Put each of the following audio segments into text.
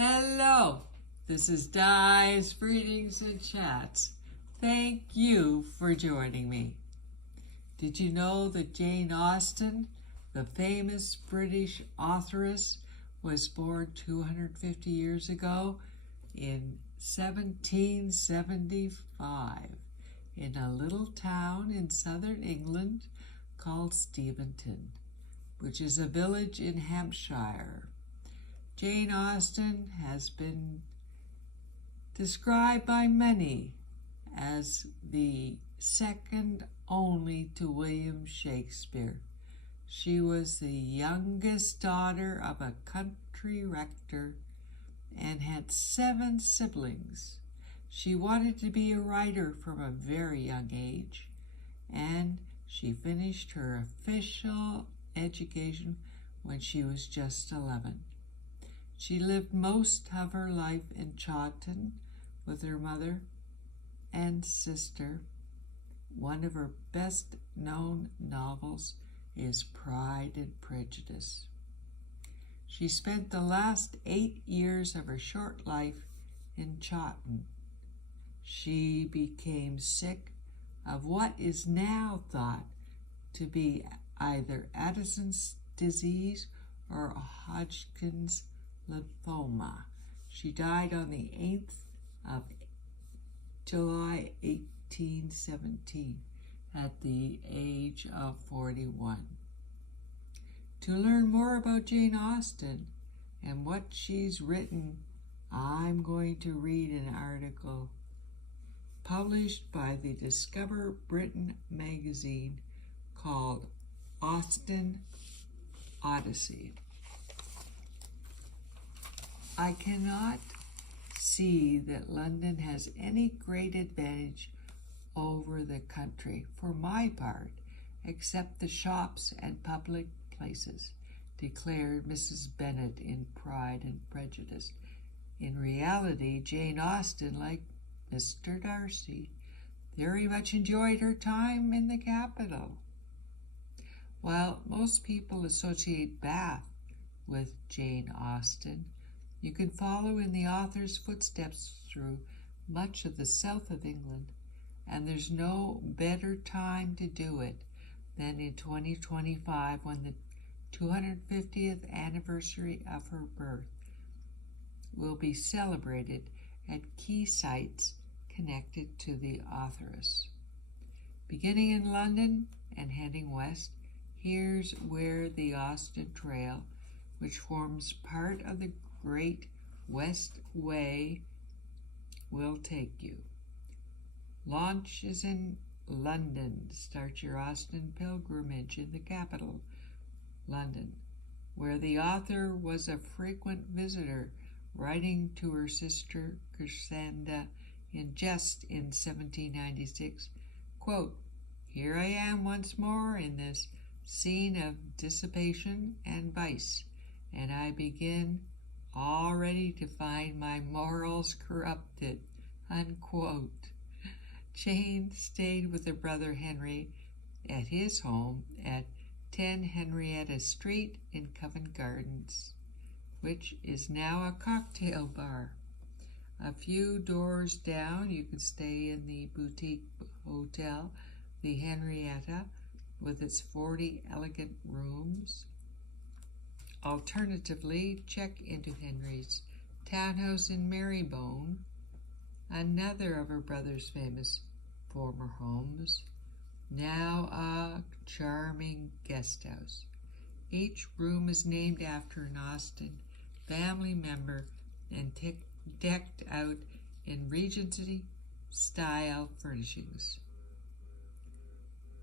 Hello, this is Di's Readings and Chats. Thank you for joining me. Did you know that Jane Austen, the famous British authoress, was born 250 years ago in 1775 in a little town in southern England called Steventon, which is a village in Hampshire. Jane Austen has been described by many as the second only to William Shakespeare. She was the youngest daughter of a country rector and had 7 siblings. She wanted to be a writer from a very young age, and she finished her official education when she was just 11. She lived most of her life in Chawton with her mother and sister. One of her best-known novels is Pride and Prejudice. She spent the last 8 years of her short life in Chawton. She became sick of what is now thought to be either Addison's disease or Hodgkin's lymphoma. She died on the 8th of July 1817 at the age of 41. To learn more about Jane Austen and what she's written, I'm going to read an article published by the Discover Britain magazine called Austen Odyssey. I cannot see that London has any great advantage over the country, for my part, except the shops and public places, declared Mrs. Bennet in Pride and Prejudice. In reality, Jane Austen, like Mr. Darcy, very much enjoyed her time in the capital. While most people associate Bath with Jane Austen, you can follow in the author's footsteps through much of the south of England, and there's no better time to do it than in 2025 when the 250th anniversary of her birth will be celebrated at key sites connected to the authoress. Beginning in London and heading west, here's where the Austen Trail, which forms part of the Great West Way, will take you. Launch is in London. Start your Austen pilgrimage in the capital, London, where the author was a frequent visitor, writing to her sister Cassandra in 1796, quote, "Here I am once more in this scene of dissipation and vice, and I begin already to find my morals corrupted," unquote. Jane stayed with her brother Henry at his home at 10 Henrietta Street in Covent Gardens, which is now a cocktail bar. A few doors down, you can stay in the boutique hotel, the Henrietta, with its 40 elegant rooms. Alternatively, check into Henry's townhouse in Marybone, another of her brother's famous former homes, now a charming guest house. Each room is named after an Austen family member and decked out in Regency-style furnishings.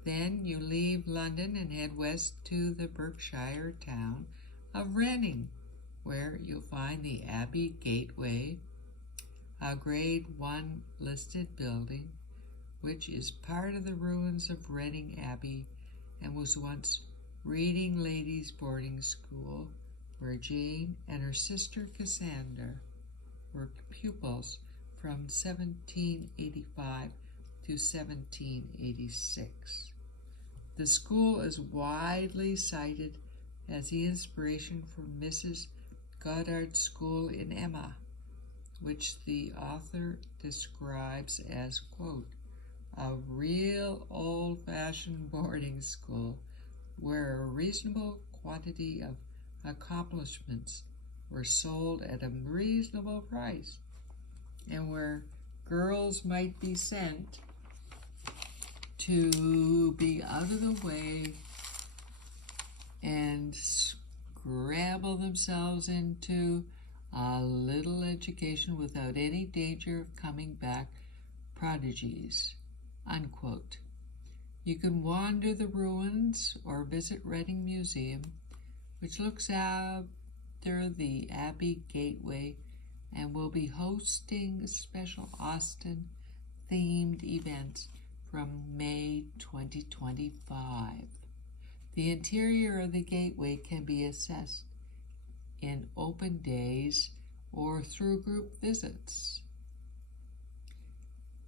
Then you leave London and head west to the Berkshire town of Reading, where you'll find the Abbey Gateway, a Grade 1 listed building, which is part of the ruins of Reading Abbey and was once Reading Ladies' Boarding School, where Jane and her sister Cassandra were pupils from 1785 to 1786. The school is widely cited as the inspiration for Mrs. Goddard School in Emma, which the author describes as, quote, a real old-fashioned boarding school where a reasonable quantity of accomplishments were sold at a reasonable price, and where girls might be sent to be out of the way and scramble themselves into a little education without any danger of coming back prodigies, unquote. You can wander the ruins or visit Reading Museum, which looks after the Abbey Gateway and will be hosting special Austen-themed events from May 2025. The interior of the gateway can be assessed in open days or through group visits.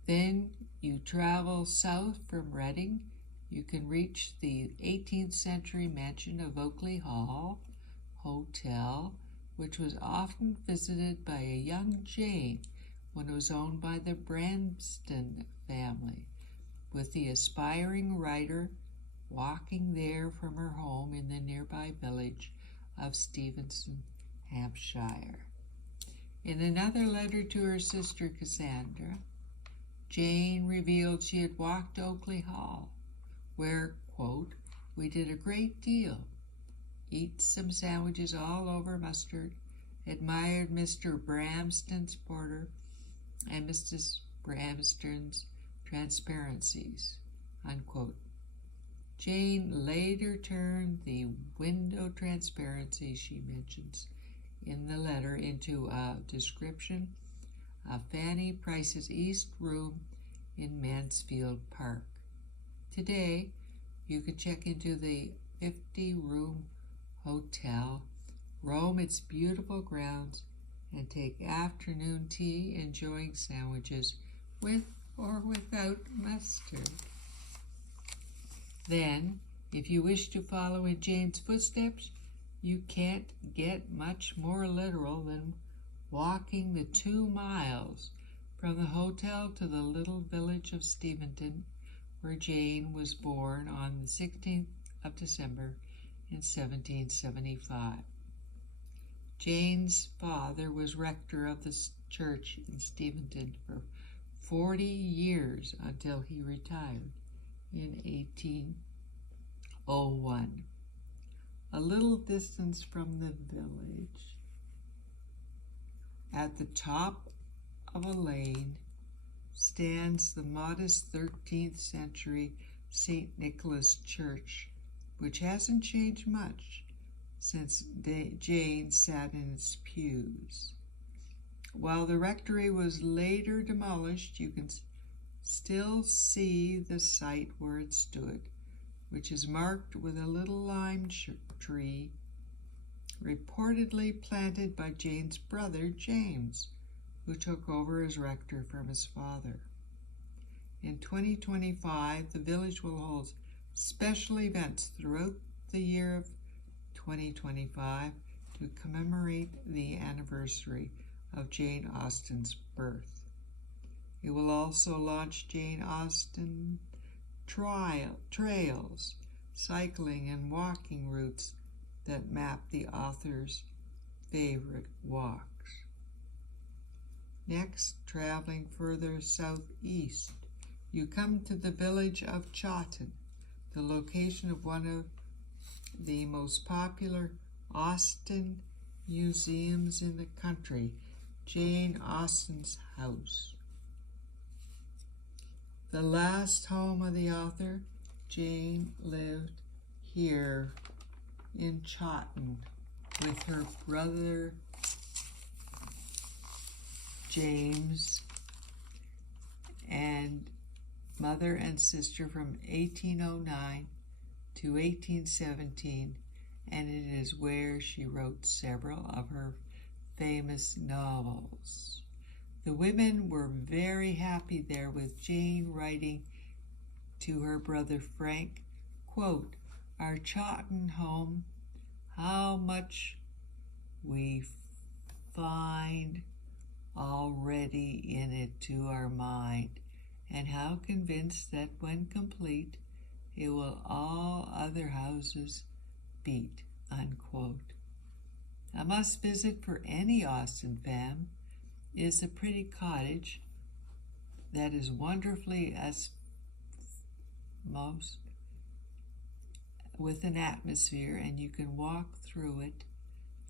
Then you travel south from Reading. You can reach the 18th century mansion of Oakley Hall Hotel, which was often visited by a young Jane when it was owned by the Branston family, with the aspiring writer walking there from her home in the nearby village of Stevenson, Hampshire. In another letter to her sister Cassandra, Jane revealed she had walked to Oakley Hall, where, quote, we did a great deal, eat some sandwiches all over mustard, admired Mr. Bramston's porter and Mrs. Bramston's transparencies, unquote. Jane later turned the window transparency she mentions in the letter into a description of Fanny Price's East Room in Mansfield Park. Today, you can check into the 50-room hotel, roam its beautiful grounds, and take afternoon tea enjoying sandwiches with or without mustard. Then, if you wish to follow in Jane's footsteps, you can't get much more literal than walking the 2 miles from the hotel to the little village of Steventon, where Jane was born on the 16th of December in 1775. Jane's father was rector of the church in Steventon for 40 years until he retired in 1801. A little distance from the village, at the top of a lane, stands the modest 13th century St. Nicholas Church, which hasn't changed much since Jane sat in its pews. While the rectory was later demolished, you can still see the site where it stood, which is marked with a little lime tree reportedly planted by Jane's brother James, who took over as rector from his father. In 2025, the village will hold special events throughout the year of 2025 to commemorate the anniversary of Jane Austen's birth. It will also launch Jane Austen trails, cycling and walking routes that map the author's favorite walks. Next, traveling further southeast, you come to the village of Chawton, the location of one of the most popular Austen museums in the country, Jane Austen's house. The last home of the author, Jane lived here in Chawton with her brother James and mother and sister from 1809 to 1817, and it is where she wrote several of her famous novels. The women were very happy there, with Jane writing to her brother Frank, quote, our Chawton home, how much we find already in it to our mind, and how convinced that when complete, it will all other houses beat, unquote. A must visit for any Austen fan is a pretty cottage that is wonderfully as most with an atmosphere, and you can walk through it.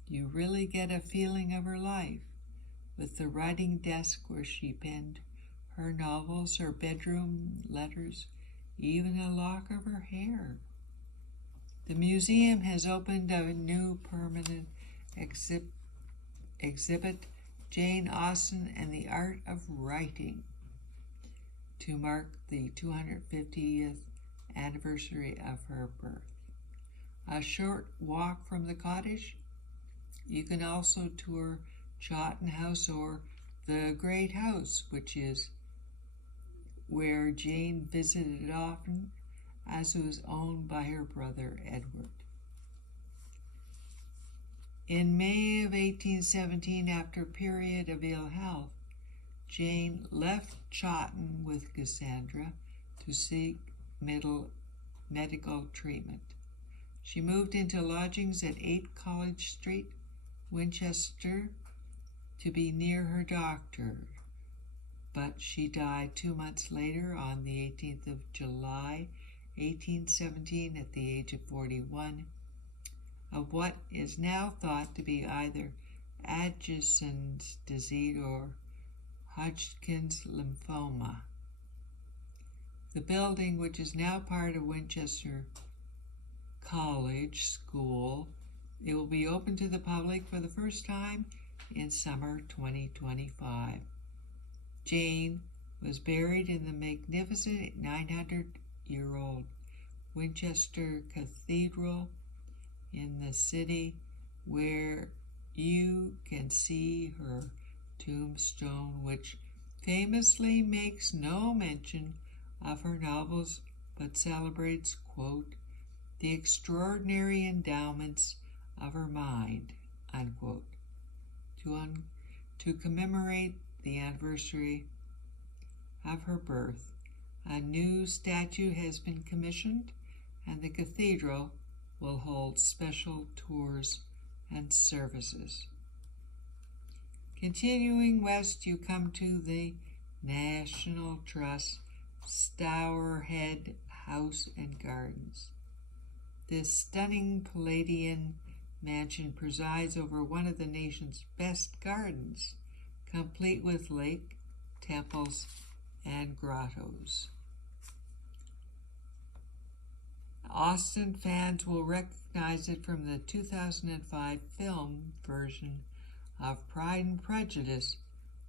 You really get a feeling of her life, with the writing desk where she penned her novels, her bedroom letters, even a lock of her hair. The museum has opened a new permanent exhibit, Jane Austen and the Art of Writing, to mark the 250th anniversary of her birth. A short walk from the cottage. You can also tour Chawton House or the Great House, which is where Jane visited often, as it was owned by her brother Edward. In May of 1817, after a period of ill health, Jane left Chawton with Cassandra to seek medical treatment. She moved into lodgings at 8 College Street, Winchester, to be near her doctor, but she died 2 months later on the 18th of July, 1817, at the age of 41, of what is now thought to be either Addison's disease or Hodgkin's lymphoma. The building, which is now part of Winchester College School, it will be open to the public for the first time in summer 2025. Jane was buried in the magnificent 900-year-old Winchester Cathedral in the city, where you can see her tombstone, which famously makes no mention of her novels but celebrates, quote, the extraordinary endowments of her mind, unquote. To commemorate the anniversary of her birth, a new statue has been commissioned, and the cathedral will hold special tours and services. Continuing west, you come to the National Trust Stourhead House and Gardens. This stunning Palladian mansion presides over one of the nation's best gardens, complete with lake, temples, and grottos. Austen fans will recognize it from the 2005 film version of Pride and Prejudice,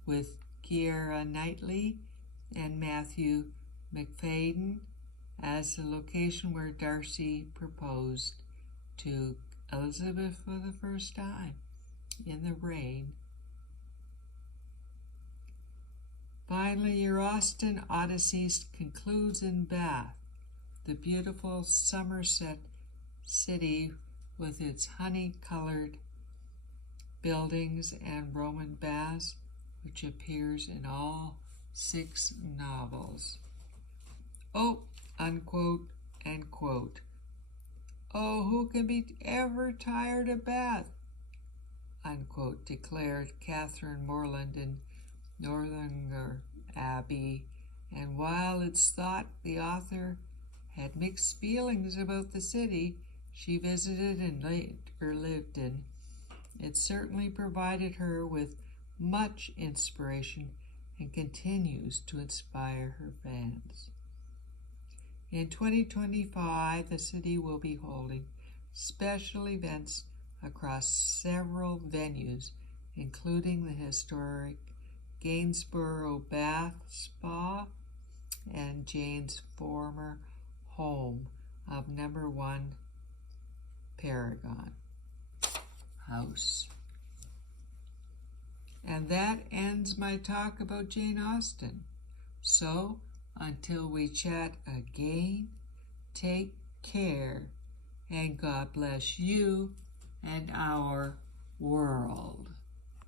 with Keira Knightley and Matthew Macfadyen as the location where Darcy proposed to Elizabeth for the first time in the rain. Finally, your Austen Odyssey concludes in Bath, the beautiful Somerset city with its honey-colored buildings and Roman baths, which appears in all 6 novels. Oh, unquote, and quote. Oh, who can be ever tired of Bath? Unquote, declared Catherine Morland in Northanger Abbey, and while it's thought the author had mixed feelings about the city she visited and later lived in, it certainly provided her with much inspiration and continues to inspire her fans. In 2025, the city will be holding special events across several venues, including the historic Gainsborough Bath Spa and Jane's former home of number 1 Paragon House. And that ends my talk about Jane Austen. So, until we chat again, take care, and God bless you and our world.